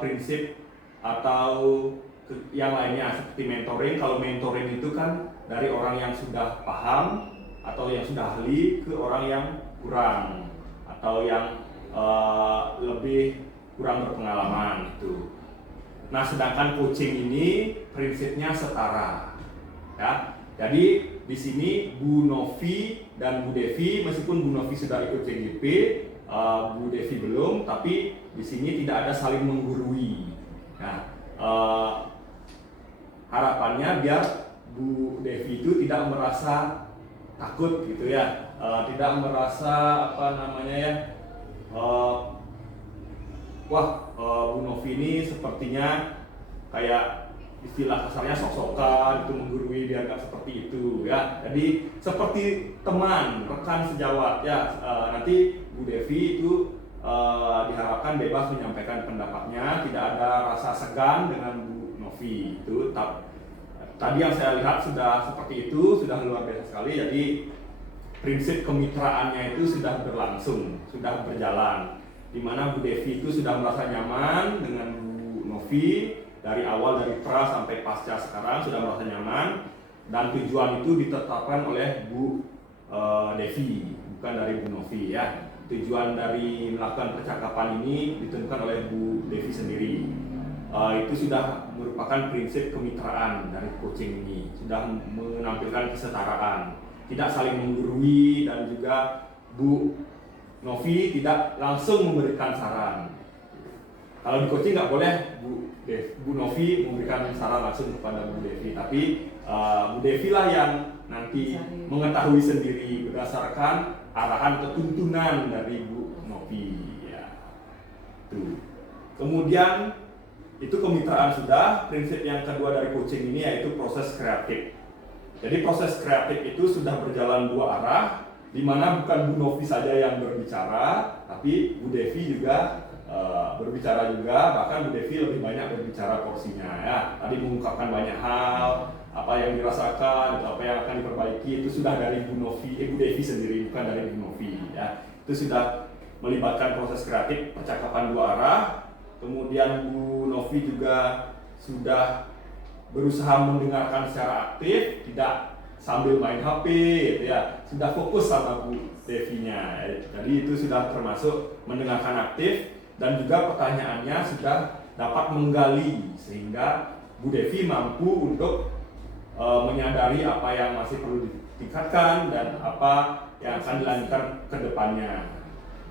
prinsip atau yang lainnya seperti mentoring. Kalau mentoring itu kan dari orang yang sudah paham atau yang sudah ahli ke orang yang kurang atau yang lebih kurang berpengalaman itu. Nah, sedangkan coaching ini prinsipnya setara. Ya, jadi di sini Bu Novi dan Bu Devi, meskipun Bu Novi sudah ikut CGP, Bu Devi belum, tapi di sini tidak ada saling menggurui. Nah, harapannya biar Bu Devi itu tidak merasa takut gitu ya, tidak merasa apa namanya ya, Bu Novi ini sepertinya kayak istilah kasarnya sok-sokan itu menggurui, dianggap seperti itu ya. Jadi seperti teman, rekan sejawat ya. Nanti Bu Devi itu diharapkan bebas menyampaikan pendapatnya, tidak ada rasa segan dengan Bu Novi itu. Tadi yang saya lihat sudah seperti itu, sudah luar biasa sekali. Jadi prinsip kemitraannya itu sudah berlangsung, sudah berjalan. Di mana Bu Devi itu sudah merasa nyaman dengan Bu Novi dari awal, dari pra sampai pasca sekarang sudah merasa nyaman, dan tujuan itu ditetapkan oleh Bu Devi, bukan dari Bu Novi ya. Tujuan dari melakukan percakapan ini ditentukan oleh Bu Devi sendiri. Itu sudah merupakan prinsip kemitraan dari coaching ini, sudah menampilkan kesetaraan, tidak saling menggurui, dan juga Bu Novi tidak langsung memberikan saran. Kalau di coaching nggak boleh Bu Novi memberikan saran langsung kepada Bu Devi, tapi Bu Devi lah yang nanti mengetahui sendiri berdasarkan arahan atau tuntunan dari Bu Novi. Ya. Tuh. Kemudian itu kemitraan sudah. Prinsip yang kedua dari coaching ini yaitu proses kreatif. Jadi proses kreatif itu sudah berjalan dua arah, di mana bukan Bu Novi saja yang berbicara, tapi Bu Devi juga berbicara juga, bahkan Bu Devi lebih banyak berbicara porsinya ya. Tadi mengungkapkan banyak hal, apa yang dirasakan, atau apa yang akan diperbaiki itu sudah dari Bu Devi sendiri, bukan dari Bu Novi ya. Itu sudah melibatkan proses kreatif, percakapan dua arah. Kemudian Bu Novi juga sudah berusaha mendengarkan secara aktif, tidak sambil main HP gitu ya. Sudah fokus sama Bu Devi-nya. Jadi itu sudah termasuk mendengarkan aktif. Dan juga pertanyaannya sudah dapat menggali sehingga Bu Devi mampu untuk menyadari apa yang masih perlu ditingkatkan dan apa yang akan dilanjutkan ke depannya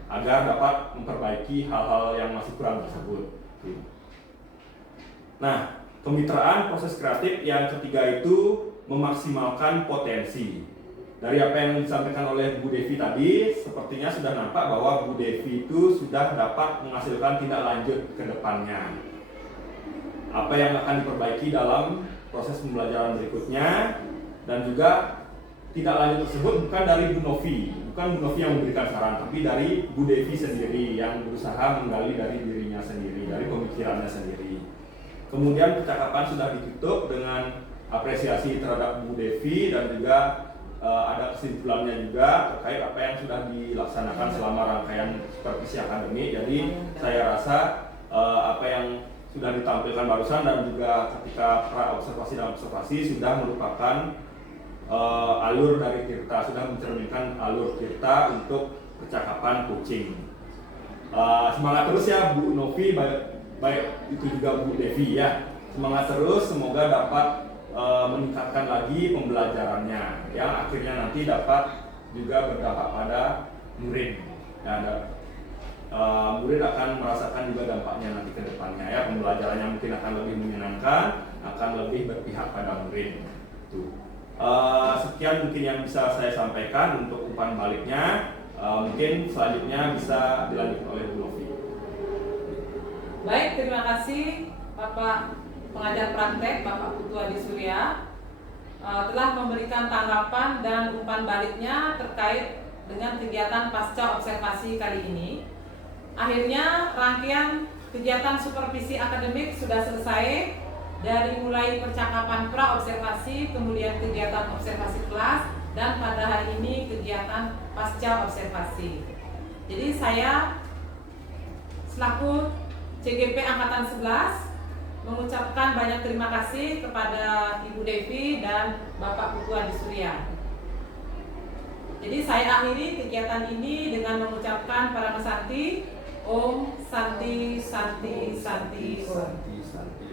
agar dapat memperbaiki hal-hal yang masih kurang tersebut. Nah, kemitraan proses kreatif yang ketiga itu memaksimalkan potensi. Dari apa yang disampaikan oleh Bu Devi tadi, sepertinya sudah nampak bahwa Bu Devi itu sudah dapat menghasilkan tindak lanjut ke depannya. Apa yang akan diperbaiki dalam proses pembelajaran berikutnya, dan juga tindak lanjut tersebut bukan dari Bu Novi, bukan Bu Novi yang memberikan saran, tapi dari Bu Devi sendiri yang berusaha menggali dari dirinya sendiri, dari pemikirannya sendiri. Kemudian percakapan sudah ditutup dengan apresiasi terhadap Bu Devi dan juga ada kesimpulannya juga terkait apa yang sudah dilaksanakan selama rangkaian supervisi akademik. Jadi saya rasa apa yang sudah ditampilkan barusan dan juga ketika pra observasi dan observasi sudah merupakan alur dari Tirta, sudah mencerminkan alur Tirta untuk percakapan kucing. Semangat terus ya Bu Novi, baik itu juga Bu Devi ya. Semangat terus, semoga dapat meningkatkan lagi pembelajarannya yang akhirnya nanti dapat juga berdampak pada murid. Murid akan merasakan juga dampaknya nanti ke depannya ya, pembelajarannya mungkin akan lebih menyenangkan, akan lebih berpihak pada murid. Tuh. Sekian mungkin yang bisa saya sampaikan untuk umpan baliknya. Mungkin selanjutnya bisa dilanjutkan oleh Bu Novi. Baik, terima kasih Bapak pengajar praktek Bapak Putu Adi Surya telah memberikan tanggapan dan umpan baliknya terkait dengan kegiatan pasca observasi kali ini. Akhirnya rangkaian kegiatan supervisi akademik sudah selesai, dari mulai percakapan pra observasi, kemudian kegiatan observasi kelas, dan pada hari ini kegiatan pasca observasi. Jadi saya selaku CGP Angkatan 11 mengucapkan banyak terima kasih kepada Ibu Devi dan Bapak Putu Adi Surya. Jadi saya akhiri kegiatan ini dengan mengucapkan para Santi, Om Santi Santi Santi Om. Santi.